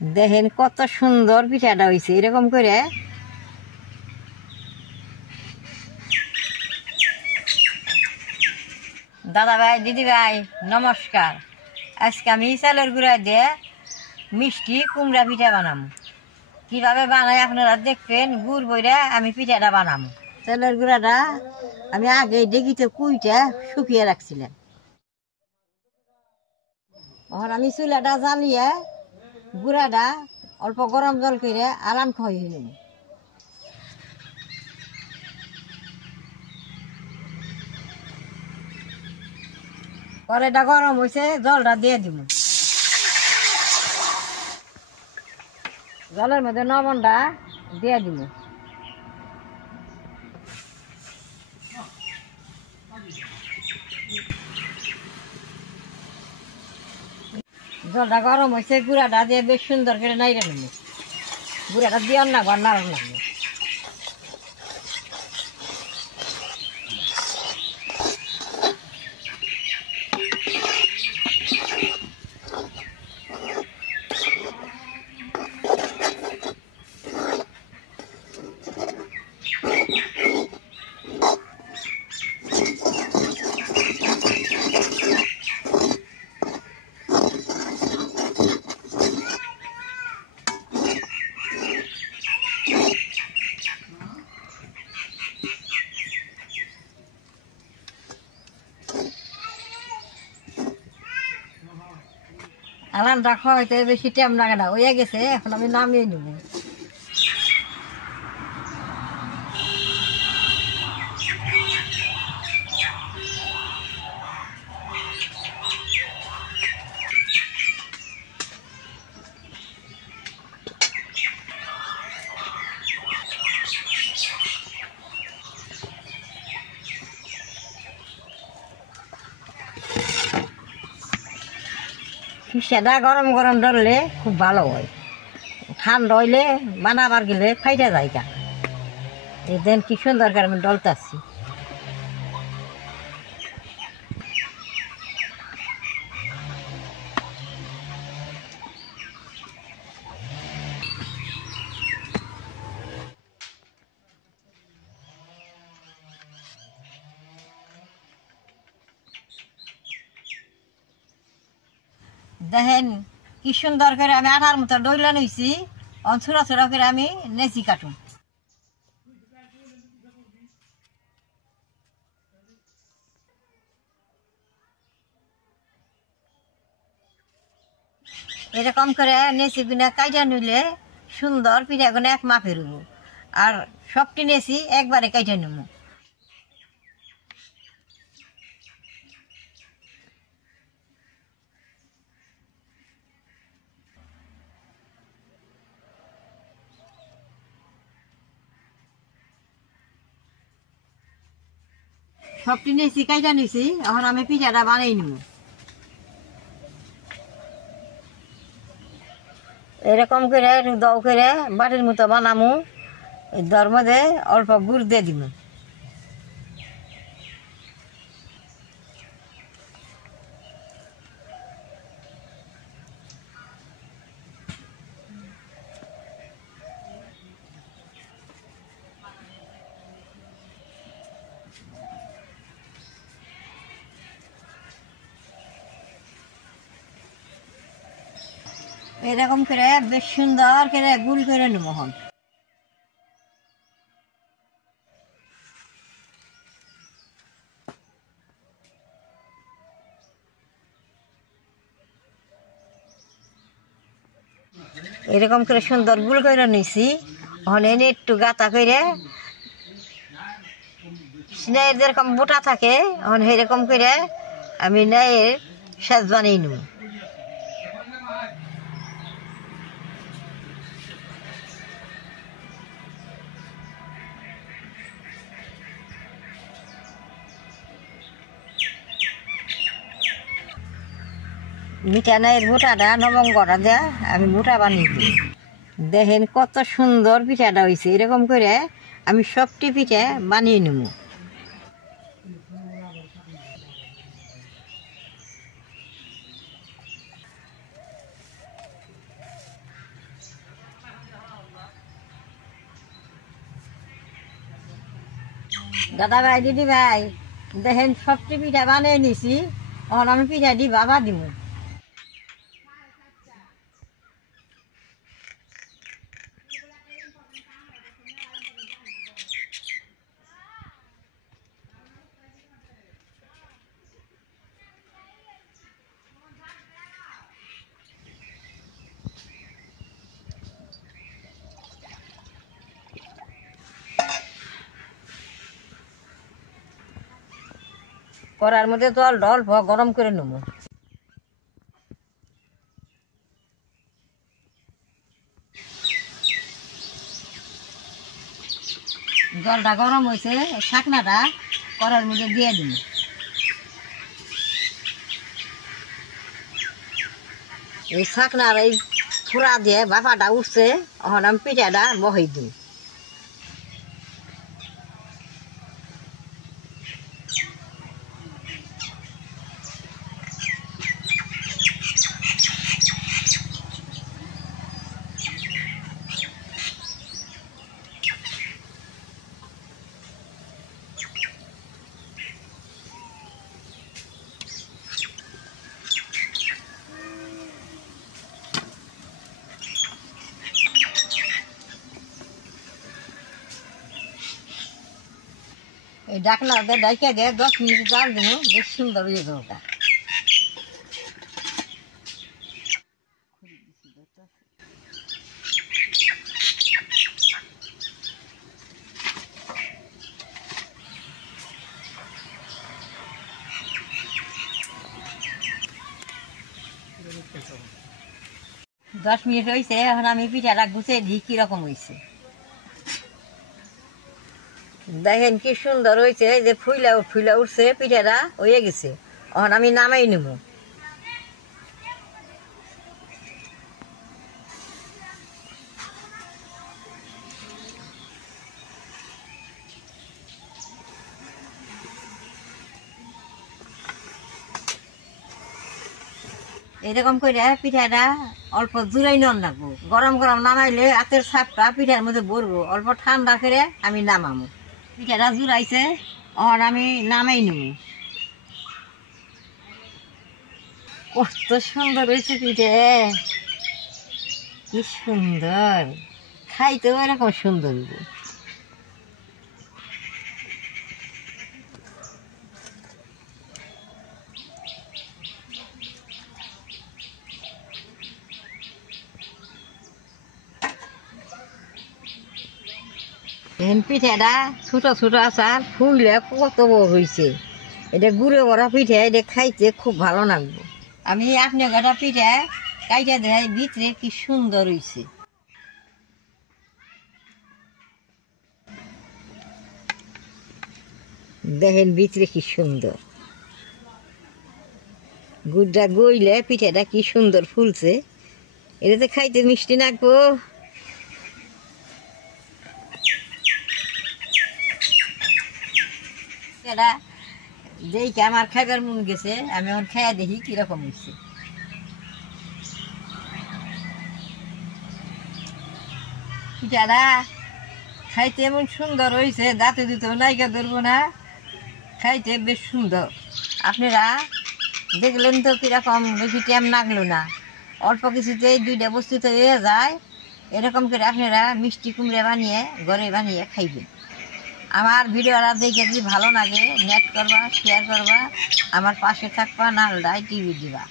দেখেন কত সুন্দর পিঠাটা হয়েছে এরকম করে। দাদা ভাই দিদি ভাই নমস্কার। আজকে আমি চালের গুঁড়া দিয়ে মিষ্টি কুমড়া পিঠা বানাবো। কিভাবে বানাই আপনারা দেখবেন। গুড় বইরা আমি পিঠাটা বানাবো। চালের গুঁড়াটা আমি আগে ডেকিতে কুইটা শুকিয়ে রাখছিলাম। এখন আমি চুলাটা জ্বালিয়ে গুঁড়াটা অল্প গরম জল করে আলান খাইয়ে নেব। কড়াইটা গরম হয়েছে, জলটা দিয়ে দিব। জলের মধ্যে লবণটা দিয়ে দিব। জলটা গরম হয়েছে, গুঁড়াটা দিয়ে বেশ সুন্দর করে নাইড়ে নেব। গুঁড়াটা দিয়ে না ঘর নাড়ানো লাগবে। আলানটা খাওয়াইতে বেশি টাইম লাগে না, হয়ে গেছে। এখন আমি নামিয়ে নেব। সেটা গরম গরম ধরলে খুব ভালো হয়। ঠান্ডা হইলে বানাবার গেলে ফাইটা যায়। কা এই দেন কি সুন্দর করে আমি ডলতাছি। দেখেন কি সুন্দর করে আমি আঠার মতো ডইলা নিয়েছি। ছোড়া ছোড়া করে আমি নেচি কাটুন। এরকম করে নেচি গুনা কাইটা নিলে সুন্দর পিঠাগুলো এক মাপের হইব। আর সবটি নেচি একবারে কাইটা নেব। সবটি নেচি কাইটা নিছি। এখন আমি পিঠাটা বানাই নিব। এরকম করে একটু দাও করে বাটির মতো বানামু। দর মধ্যে অল্প গুড় দিয়ে দিব। এরকম করে বেশ সুন্দর করে গুল করে নেব। এখন এরকম করে সুন্দর গুল করে নিছি। এখন এনে একটু গাতা করে সিনাইয়ের যেরকম বোটা থাকে এখন সেরকম করে আমি নাইয়ের সাজ বানিয়ে নেব। মিঠা নাইয়ের বোটাটা নবঙ্গটা দেয়া আমি বোটা বানিয়ে দিই। দেখেন কত সুন্দর পিঠাটা হয়েছে। এরকম করে আমি সবটি পিঠা বানিয়ে নেব। দাদা ভাই দিদি ভাই দেখেন সবটি পিঠা বানিয়ে নিছি, এখন আমি পিঠা দি বাবা দিব। করার মধ্যে জল অল্প গরম করে নেব। জলটা গরম হয়েছে, শাকনাটা করার মধ্যে দিয়ে দিব। এই শাকনার এই ফুরা দিয়ে বাপাটা উঠছে, এখন আমি পিঠাটা বহাই দিই। এই ডাকনাতে ডাইকা দিয়ে 10 মিনিট জাল দেবো, বেশ সুন্দর হয়ে যাবে ওটা। 10 মিনিট হয়েছে, এখন আমি পিঠাটা গুছিয়ে দিই কিরকম হয়েছে। দেখেন কি সুন্দর হয়েছে, যে ফুইলা ফুইলা উঠছে, পিঠাটা হয়ে গেছে। এখন আমি নামাই নেব। এরকম করে পিঠাটা অল্প জুড়াই নন লাগবো। গরম গরম নামাইলে হাতের ছাপটা পিঠার মধ্যে ভরবো, অল্প ঠান্ডা করে আমি নামাবো। পিঠাটা জুড়াইছে, এখন আমি নামাই নেব। কত সুন্দর হয়েছে পিঠে, কি সুন্দর, খাইতেও এরকম সুন্দর। পিঠাটা ছোট ছোট আচার ফুললে কত বড় হয়েছে। এটা গুঁড়ো বড়া পিঠা, এটা খাইতে খুব ভালো লাগবে। আমি আপনি কটা পিঠা কাইটা দেয়, ভিতরে কি সুন্দর হয়েছে। দেখেন ভিতরে কি সুন্দর, গুড়টা গইলে পিঠাটা কি সুন্দর ফুলছে। এটাতে খাইতে মিষ্টি লাগবো। এটা দেখে আমার খাইবার মন গেছে, আমি এখন খাইয়া দেখি কিরকম হয়েছে। পিঠাটা খাইতে এমন সুন্দর হয়েছে, দাঁতে দিতেও নাইকা ধরবো না, খাইতে বেশ সুন্দর। আপনারা দেখলেন তো কিরকম, বেশি টাইম লাগলো না, অল্প কিছুতেই 2টা বস্তুতে হয়ে যায়। এরকম করে আপনারা মিষ্টি কুমড়া বানিয়ে ঘরে বানিয়ে খাইবেন। আমার ভিডিওটা দেখে যদি ভালো লাগে, নেট করবা, শেয়ার করবা, আমার পাশে থাকবা, নালদায় টিভি দিবা।